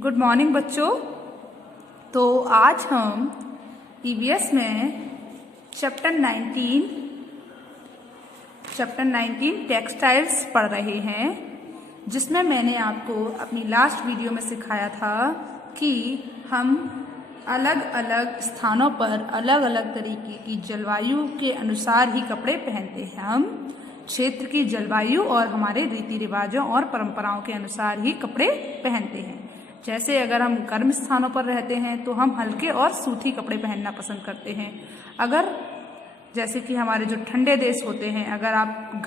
Good morning बच्चों। तो आज हम ईवीएस में चैप्टर 19 टेक्सटाइल्स पढ़ रहे हैं, जिसमें मैंने आपको अपनी लास्ट वीडियो में सिखाया था कि हम अलग अलग स्थानों पर अलग अलग तरीके की जलवायु के अनुसार ही कपड़े पहनते हैं। हम क्षेत्र की जलवायु और हमारे रीति रिवाजों और परंपराओं के अनुसार ही कपड़े पहनते हैं। जैसे अगर हम गर्म स्थानों पर रहते हैं तो हम हल्के और सूती कपड़े पहनना पसंद करते हैं। अगर जैसे कि हमारे जो ठंडे देश होते हैं, अगर आप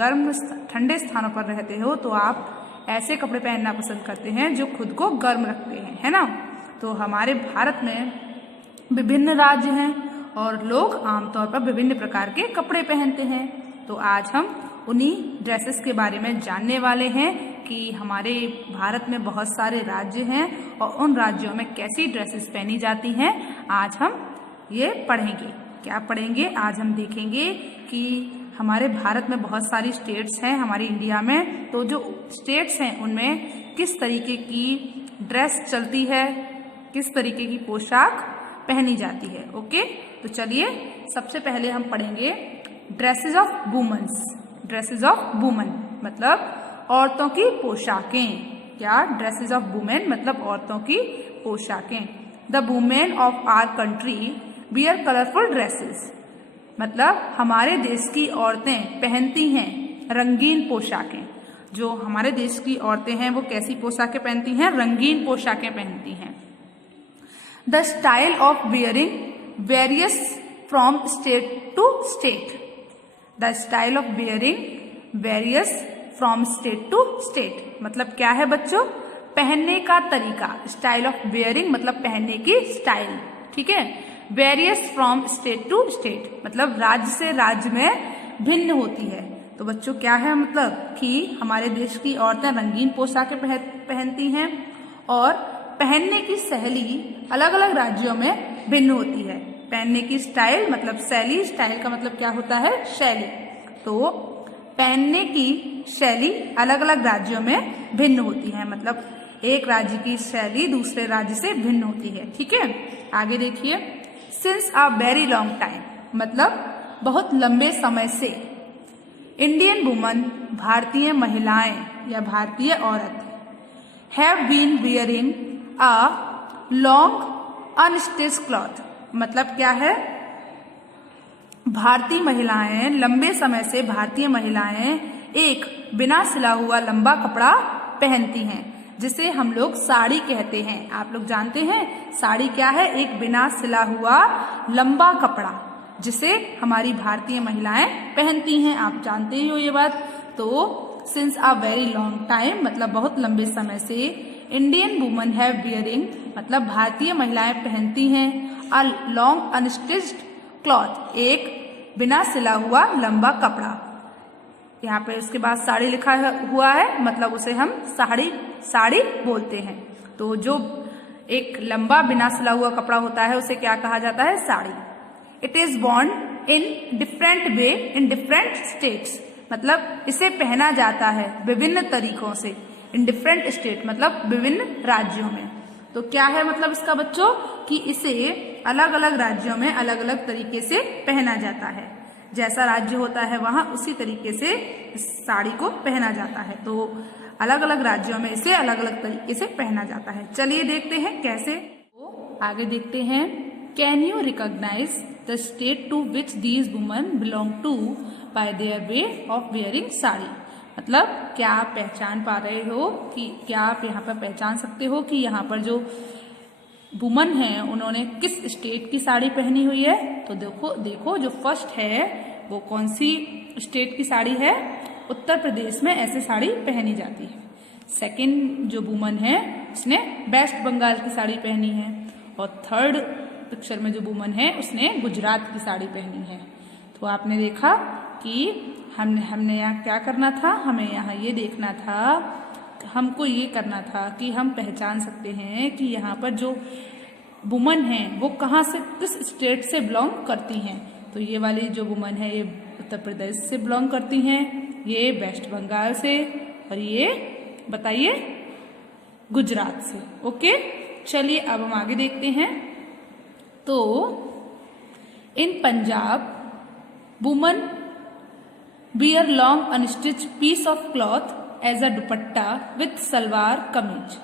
ठंडे स्थानों पर रहते हो तो आप ऐसे कपड़े पहनना पसंद करते हैं जो खुद को गर्म रखते हैं, है ना। तो हमारे भारत में विभिन्न राज्य हैं और लोग आमतौर पर विभिन्न प्रकार के कपड़े पहनते हैं। तो आज हम उन्हीं ड्रेसेस के बारे में जानने वाले हैं कि हमारे भारत में बहुत सारे राज्य हैं और उन राज्यों में कैसी ड्रेसेस पहनी जाती हैं। आज हम ये पढ़ेंगे। क्या पढ़ेंगे? आज हम देखेंगे कि हमारे भारत में बहुत सारी स्टेट्स हैं हमारी इंडिया में। तो जो स्टेट्स हैं उनमें किस तरीके की ड्रेस चलती है, किस तरीके की पोशाक पहनी जाती है। ओके, तो चलिए सबसे पहले हम पढ़ेंगे dresses of womens. Dresses of women मतलब औरतों की पोशाकें। क्या? ड्रेसेस ऑफ वुमेन मतलब औरतों की पोशाकें। The women of our country wear colourful dresses मतलब हमारे देश की औरतें पहनती हैं रंगीन पोशाकें। जो हमारे देश की औरतें हैं वो कैसी पोशाकें पहनती हैं? रंगीन पोशाकें पहनती हैं। The style of wearing varies from state to state. The style of wearing varies from state to state मतलब क्या है बच्चों? पहनने का तरीका। स्टाइल ऑफ वियरिंग मतलब पहनने की स्टाइल, ठीक है। Varies from state to state मतलब राज्य से राज्य में भिन्न होती है। तो बच्चों क्या है मतलब कि हमारे देश की औरतें रंगीन पोशाकें पहनती हैं और पहनने की शैली अलग अलग राज्यों में भिन्न होती है। पहनने की स्टाइल मतलब शैली। स्टाइल का मतलब क्या होता है? शैली। तो पहनने की शैली अलग अलग राज्यों में भिन्न होती है मतलब एक राज्य की शैली दूसरे राज्य से भिन्न होती है, ठीक है। आगे देखिए, since a very long time मतलब बहुत लंबे समय से। इंडियन वुमन भारतीय महिलाएं या भारतीय औरत have been wearing a long unstitched cloth मतलब क्या है? भारतीय महिलाएं लंबे समय से भारतीय महिलाएं एक बिना सिला हुआ लंबा कपड़ा पहनती हैं जिसे हम लोग साड़ी कहते हैं। आप लोग जानते हैं साड़ी क्या है? एक बिना सिला हुआ लंबा कपड़ा जिसे हमारी भारतीय महिलाएं पहनती हैं। आप जानते ही हो ये बात। तो since a very long time मतलब बहुत लंबे समय से। इंडियन वुमन हैव वियरिंग मतलब भारतीय महिलाएं पहनती हैं अ लॉन्ग अनस्टिच्ड क्लॉथ एक बिना सिला हुआ लंबा कपड़ा। यहाँ पे उसके बाद साड़ी लिखा हुआ है मतलब उसे हम साड़ी बोलते हैं। तो जो एक लंबा बिना सिला हुआ कपड़ा होता है उसे क्या कहा जाता है? Sari. It is worn in different way in different states मतलब इसे पहना जाता है विभिन्न तरीकों से। इन डिफरेंट स्टेट मतलब विभिन्न राज्यों में। तो क्या है मतलब इसका बच्चों कि इसे अलग अलग राज्यों में अलग अलग तरीके से पहना जाता है। जैसा राज्य होता है वहां उसी तरीके से इस साड़ी को पहना जाता है। तो अलग अलग राज्यों में इसे अलग अलग तरीके से पहना जाता है। चलिए देखते हैं कैसे। तो आगे देखते हैं, can you recognise the state to which these women belong to by their way of wearing sari मतलब क्या आप पहचान पा रहे हो कि क्या आप यहाँ पर पहचान सकते हो कि यहाँ पर जो वुमन है उन्होंने किस स्टेट की साड़ी पहनी हुई है? तो देखो जो फर्स्ट है वो कौन सी स्टेट की साड़ी है? उत्तर प्रदेश में ऐसे साड़ी पहनी जाती है। सेकंड जो वुमन है उसने वेस्ट बंगाल की साड़ी पहनी है और थर्ड पिक्चर में जो वुमन है उसने गुजरात की साड़ी पहनी है। तो आपने देखा कि हमने यहाँ क्या करना था? हमें यहाँ ये देखना था, हमको ये करना था कि हम पहचान सकते हैं कि यहाँ पर जो वुमन है वो कहाँ से किस स्टेट से बिलोंग करती हैं। तो ये वाली जो वुमन है ये उत्तर प्रदेश से बिलोंग करती हैं, ये वेस्ट बंगाल से और ये बताइए गुजरात से। ओके। चलिए अब हम आगे देखते हैं। तो in Punjab women wear long unstitched piece of cloth as a dupatta with salwar kameez.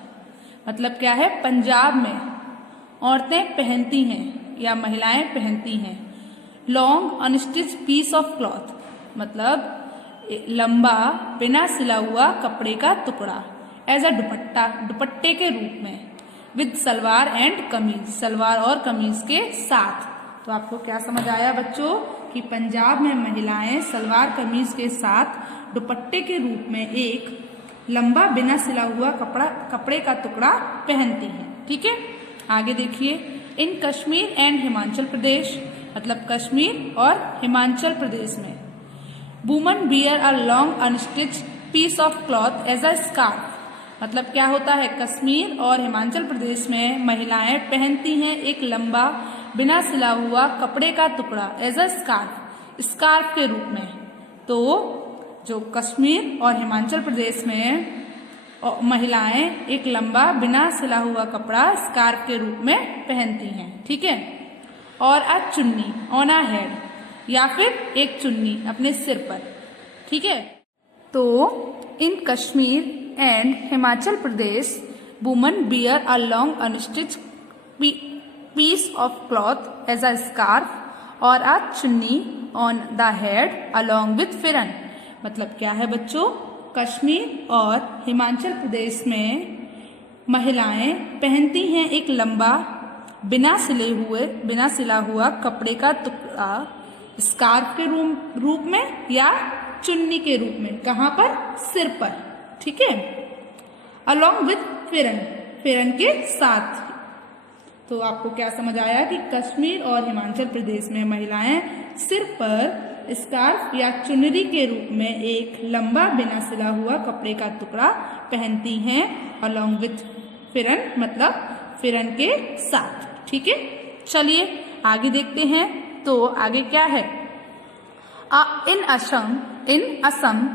मतलब क्या है, पंजाब में औरतें पहनती हैं या महिलाएं पहनती हैं long unstitch piece of cloth, मतलब लंबा बिना सिला हुआ कपड़े का टुकड़ा, एज अ दुपट्टा, दुपट्टे के रूप में, विद सलवार एंड कमीज, सलवार और कमीज के साथ। तो आपको क्या समझ आया बच्चों कि पंजाब में महिलाएं सलवार कमीज के साथ दुपट्टे के रूप में एक लंबा बिना सिला हुआ कपड़े का टुकड़ा पहनती हैं। ठीक है, आगे देखिए। इन कश्मीर एंड हिमाचल प्रदेश, मतलब कश्मीर और हिमाचल प्रदेश में, woman beer a long unstitch piece of cloth as a scarf. मतलब क्या होता है, कश्मीर और हिमाचल प्रदेश में महिलाएं पहनती हैं एक लंबा बिना सिला हुआ कपड़े का टुकड़ा एज अ स्कार्फ, स्कार्फ के रूप में। तो जो कश्मीर और हिमाचल प्रदेश में महिलाएं एक लंबा बिना सिला हुआ कपड़ा स्कार्फ के रूप में पहनती हैं। ठीक है, और a chunni on a head, या फिर एक चुन्नी अपने सिर पर। ठीक है, तो in Kashmir and Himachal Pradesh women beer a long unstitch piece of cloth as a scarf और a chunni on the head along with pheran. मतलब क्या है बच्चों, कश्मीर और हिमाचल प्रदेश में महिलाएं पहनती हैं एक लंबा बिना सिला हुआ कपड़े का टुकड़ा स्कार्फ के रूप में या चुन्नी के रूप में। कहाँ पर, सिर पर। ठीक है, अलोंग विथ फिरन, फिरन के साथ। तो आपको क्या समझ आया कि कश्मीर और हिमाचल प्रदेश में महिलाएं सिर पर स्कार्फ या चुनरी के रूप में एक लंबा बिना सिला हुआ कपड़े का टुकड़ा पहनती हैं अलोंग विथ फिरन, मतलब फिरन के साथ। ठीक है, चलिए आगे देखते हैं। तो आगे क्या है, इन असम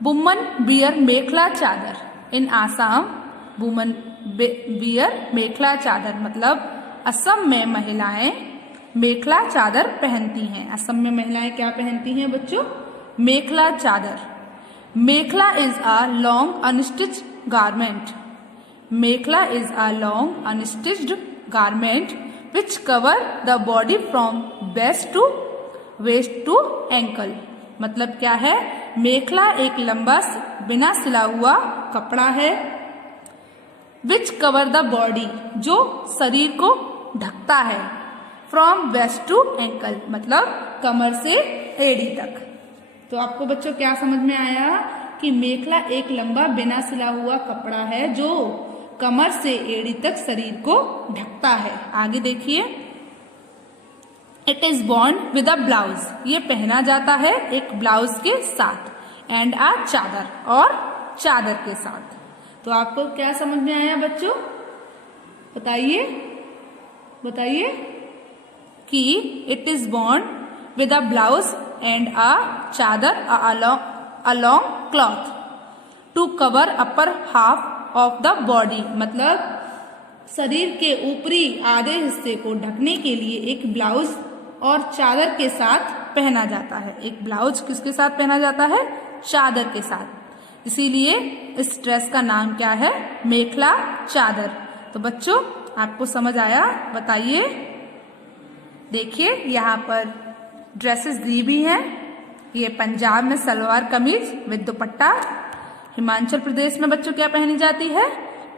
वुमन बियर मेखला चादर। इन आसाम वुमन बियर मेखला चादर, मतलब असम में महिलाएं मेखला चादर पहनती हैं। असम में महिलाएं क्या पहनती हैं बच्चों, mekhela chador. Mekhela is a long unstitched garment. Mekhela is a long unstitched garment which cover the body from waist to ankle. मतलब क्या है, मेखला एक लंबा बिना सिला हुआ कपड़ा है, विच कवर द बॉडी, जो शरीर को ढकता है, फ्रॉम वेस्ट टू एंकल, मतलब कमर से एड़ी तक। तो आपको बच्चों क्या समझ में आया कि मेखला एक लंबा बिना सिला हुआ कपड़ा है जो कमर से एड़ी तक शरीर को ढकता है। आगे देखिए, it is worn with a blouse, ये पहना जाता है एक ब्लाउज के साथ, एंड अ चादर, और चादर के साथ। तो आपको क्या समझ में आया बच्चों, बताइए बताइए कि it is worn with a blouse and a chador a long cloth to cover upper half of the body. मतलब शरीर के ऊपरी आधे हिस्से को ढकने के लिए एक ब्लाउज और चादर के साथ पहना जाता है। एक ब्लाउज किसके साथ पहना जाता है, चादर के साथ। इसीलिए इस ड्रेस का नाम क्या है, मेखला चादर। तो बच्चों आपको समझ आया, बताइए। देखिए यहाँ पर ड्रेसेस दी भी हैं। ये पंजाब में सलवार कमीज विद दुपट्टा, हिमाचल प्रदेश में बच्चों क्या पहनी जाती है,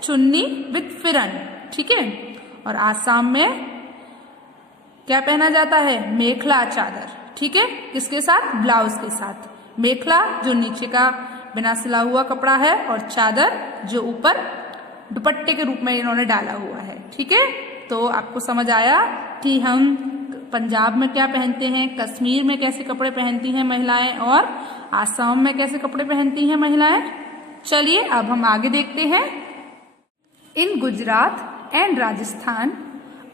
चुन्नी विद फिरन। ठीक है, और आसाम में क्या पहना जाता है, मेखला चादर। ठीक है, किसके साथ, ब्लाउज के साथ। मेखला जो नीचे का बिना सिला हुआ कपड़ा है, और चादर जो ऊपर दुपट्टे के रूप में इन्होंने डाला हुआ है। ठीक है, तो आपको समझ आया कि हम पंजाब में क्या पहनते हैं, कश्मीर में कैसे कपड़े पहनती हैं महिलाएं, और आसाम में कैसे कपड़े पहनती हैं महिलाएं। चलिए अब हम आगे देखते हैं। In Gujarat and Rajasthan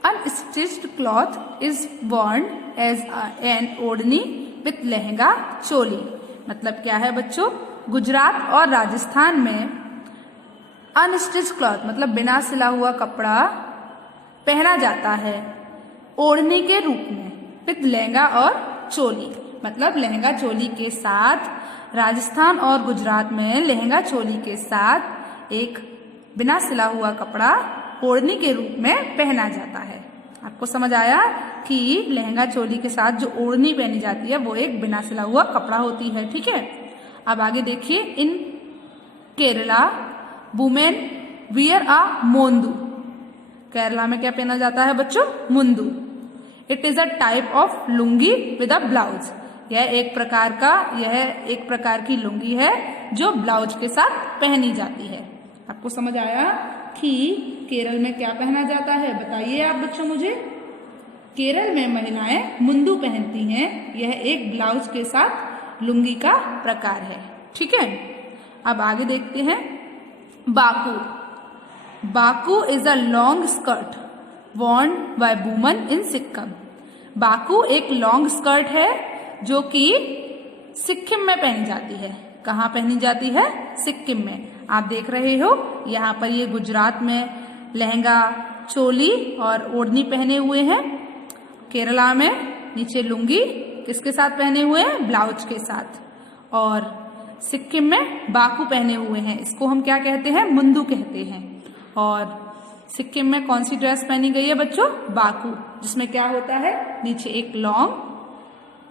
unstitched cloth is worn as an odhni with lehenga choli. मतलब क्या है बच्चों, गुजरात और राजस्थान में अनस्टिच क्लॉथ मतलब बिना सिला हुआ कपड़ा पहना जाता है ओढ़नी के रूप में विद लहंगा और चोली। मतलब लहंगा चोली के साथ राजस्थान और गुजरात में लहंगा चोली के साथ एक बिना सिला हुआ कपड़ा ओढ़नी के रूप में पहना जाता है। आपको समझ आया कि लहंगा चोली के साथ जो ओढ़नी पहनी जाती है वो एक बिना सिला हुआ कपड़ा होती है। ठीक है, अब आगे देखिए, in Kerala women wear a mundu. Kerala में क्या पहना जाता है बच्चों? Mundu. It is a type of lungi with a blouse. यह एक प्रकार की लुंगी है जो ब्लाउज के साथ पहनी जाती है। आपको समझ आया कि केरल में क्या पहना जाता है? बताइए आप बच्चों मुझे। केरल में महिलाएं मुंदू पहनती हैं। यह एक ब्लाउज के साथ लुंगी का प्रकार है। ठीक है, अब आगे देखते हैं। Baku. Baku is a long skirt worn by women in Sikkim. Baku एक लॉन्ग स्कर्ट है जो कि सिक्किम में पहनी जाती है। कहाँ पहनी जाती है? सिक्किम में। आप देख रहे हो यहाँ पर ये गुजरात में लहंगा चोली और ओढ़नी पहने हुए हैं। केरला में नीचे लुंगी किसके साथ पहने हुए हैं? ब्लाउज के साथ। और सिक्किम में बाकू पहने हुए हैं। इसको हम क्या कहते हैं? मुंदू कहते हैं। और सिक्किम में कौन सी ड्रेस पहनी गई है बच्चों? बाकू, जिसमें क्या होता है? नीचे एक लॉन्ग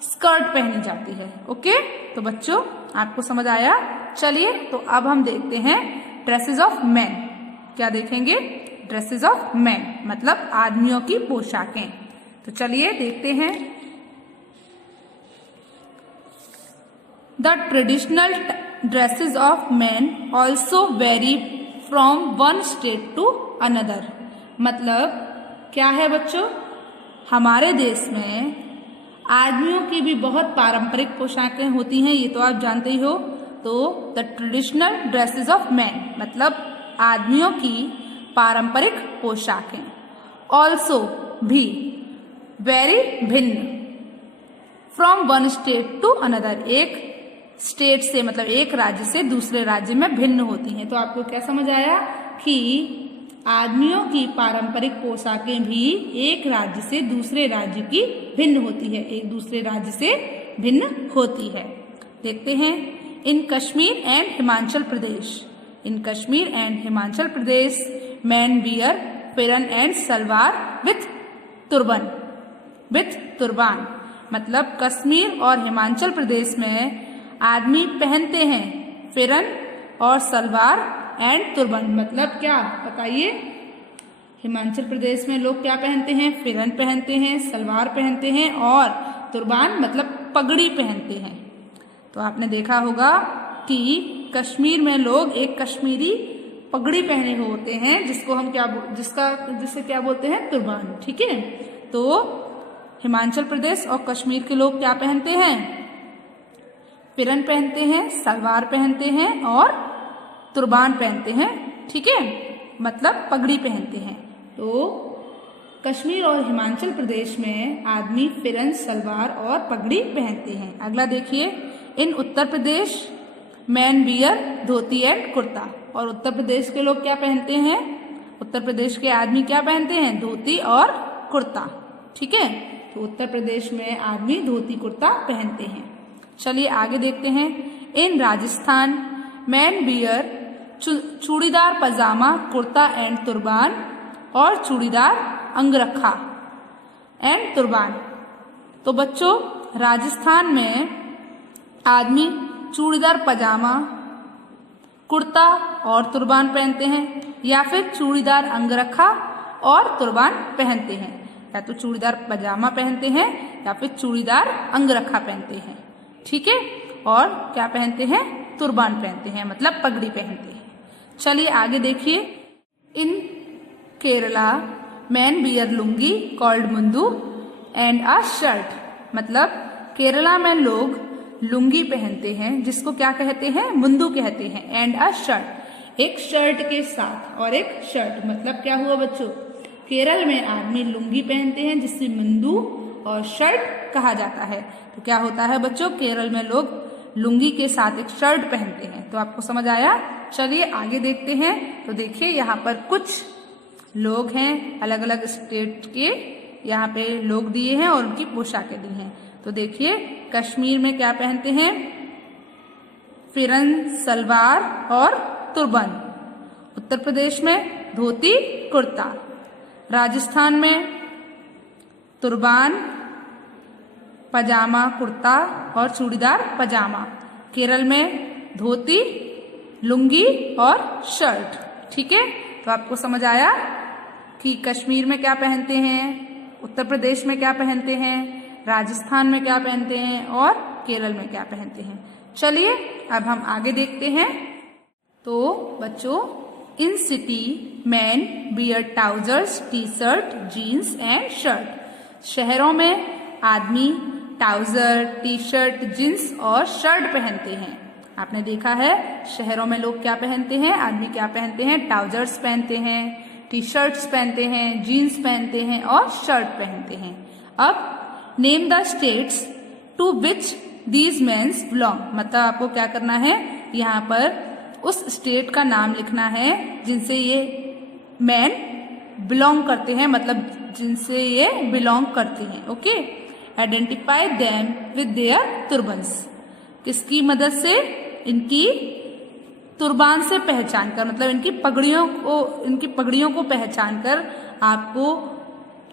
स्कर्ट पहनी जाती है। ओके, तो बच्चों आपको समझ आया? चलिए तो अब हम देखते हैं ड्रेसेस ऑफ मैन। क्या देखेंगे? ड्रेसेस ऑफ मैन मतलब आदमियों की पोशाकें। तो चलिए देखते हैं। The traditional dresses of man also vary from one state to another. मतलब क्या है बच्चों? हमारे देश में आदमियों की भी बहुत पारंपरिक पोशाकें होती हैं, ये तो आप जानते ही हो। तो the traditional dresses of man मतलब आदमियों की पारंपरिक पोशाकें ऑल्सो भी वेरी भिन्न from one state to another. एक स्टेट से मतलब एक राज्य से दूसरे राज्य में भिन्न होती हैं। तो आपको क्या समझ आया कि आदमियों की पारंपरिक पोशाकें भी एक राज्य से दूसरे राज्य की भिन्न होती है, एक दूसरे राज्य से भिन्न होती है। देखते हैं। In Kashmir and Himachal Pradesh. In Kashmir and Himachal Pradesh men wear pheran and salwar with turban. मतलब कश्मीर और हिमाचल प्रदेश में आदमी पहनते हैं फिरन और सलवार एंड तुर्बान। मतलब क्या बताइए? हिमाचल प्रदेश में लोग क्या पहनते हैं? फिरन पहनते हैं, सलवार पहनते हैं और तुर्बान मतलब पगड़ी पहनते हैं। तो आपने देखा होगा कि कश्मीर में लोग एक कश्मीरी पगड़ी पहने होते हैं जिसको हम जिसे क्या बोलते हैं? तुर्बान। ठीक है, तो हिमाचल प्रदेश और कश्मीर के लोग क्या पहनते हैं? फिरन पहनते हैं, सलवार पहनते हैं और तुर्बान पहनते हैं। ठीक है, मतलब पगड़ी पहनते हैं। तो कश्मीर और हिमाचल प्रदेश में आदमी फिरन सलवार और पगड़ी पहनते हैं। अगला देखिए। In Uttar Pradesh men wear dhoti and kurta. और उत्तर प्रदेश के लोग क्या पहनते हैं? उत्तर प्रदेश के आदमी क्या पहनते हैं? धोती और कुर्ता। ठीक है, तो उत्तर प्रदेश में आदमी धोती कुर्ता पहनते हैं। चलिए आगे देखते हैं। In Rajasthan men wear churidar pyjama kurta and turban और चूड़ीदार अंगरखा एंड तुर्बान। तो बच्चों राजस्थान में आदमी चूड़ीदार पजामा कुर्ता और तुर्बान पहनते हैं या फिर चूड़ीदार अंगरखा और तुर्बान पहनते हैं। या तो चूड़ीदार पजामा पहनते हैं या फिर चूड़ीदार अंगरखा पहनते हैं। ठीक है, और क्या पहनते हैं? तुर्बान पहनते हैं मतलब पगड़ी पहनते हैं। चलिए आगे देखिए। In Kerala men wear lungi called mundu and a shirt. मतलब केरला में लोग लुंगी पहनते हैं जिसको क्या कहते हैं? मुंदू कहते हैं। एंड अ शर्ट, एक शर्ट के साथ। और एक शर्ट मतलब क्या हुआ बच्चों? केरल में आदमी लुंगी पहनते हैं जिससे मुंदू और शर्ट कहा जाता है। तो क्या होता है बच्चों? केरल में लोग लुंगी के साथ एक शर्ट पहनते हैं। तो आपको समझ आया? चलिए आगे देखते हैं। तो देखिए यहाँ पर कुछ लोग हैं, अलग अलग स्टेट के यहाँ पे लोग दिए हैं और उनकी पोशाकें दी हैं। तो देखिए कश्मीर में क्या पहनते हैं? फिरन सलवार और तुर्बन। उत्तर प्रदेश में धोती कुर्ता। राजस्थान में तुर्बान पजामा कुर्ता और चूड़ीदार पजामा। केरल में धोती लुंगी और शर्ट। ठीक है, तो आपको समझ आया कि कश्मीर में क्या पहनते हैं, उत्तर प्रदेश में क्या पहनते हैं, राजस्थान में क्या पहनते हैं और केरल में क्या पहनते हैं। चलिए अब हम आगे देखते हैं। तो बच्चों, in city man bear trousers, T shirt, jeans and shirt. शहरों में आदमी ट्राउजर, टी शर्ट, जीन्स और शर्ट पहनते हैं। आपने देखा है शहरों में लोग क्या पहनते हैं, आदमी क्या पहनते हैं? ट्राउजर्स पहनते हैं, टी शर्ट्स पहनते हैं, जीन्स पहनते हैं और शर्ट पहनते हैं। अब name the states to which these mens belong. मतलब आपको क्या करना है, यहाँ पर उस स्टेट का नाम लिखना है जिनसे ये मैन बिलोंग करते हैं, मतलब जिनसे ये बिलोंग करते हैं। Okay, identify them with their turbans. किसकी मदद से? इनकी तुर्बान से पहचान कर, मतलब इनकी पगड़ियों को पहचान कर आपको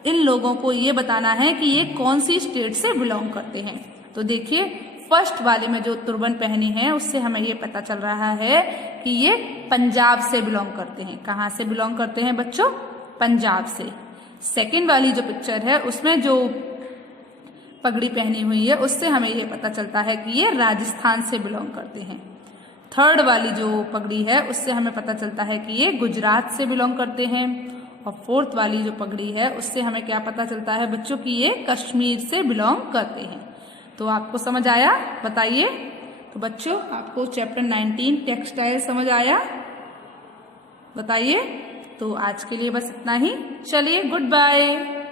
इन लोगों को ये बताना है कि ये कौन सी स्टेट से बिलोंग करते हैं। तो देखिए फर्स्ट वाले में जो तुर्बन पहनी है उससे हमें ये पता चल रहा है कि ये पंजाब से बिलोंग करते हैं। कहाँ से बिलोंग करते हैं बच्चों? पंजाब से। सेकंड वाली जो पिक्चर है उसमें जो पगड़ी पहनी हुई है उससे हमें ये पता चलता है कि ये राजस्थान से बिलोंग करते हैं। थर्ड वाली जो पगड़ी है उससे हमें पता चलता है कि ये गुजरात से बिलोंग करते हैं। और फोर्थ वाली जो पगड़ी है उससे हमें क्या पता चलता है बच्चों कि ये कश्मीर से बिलोंग करते हैं। तो आपको समझ आया? बताइए। तो बच्चों आपको चैप्टर 19 टेक्सटाइल समझ आया? बताइए। तो आज के लिए बस इतना ही। चलिए, गुड बाय।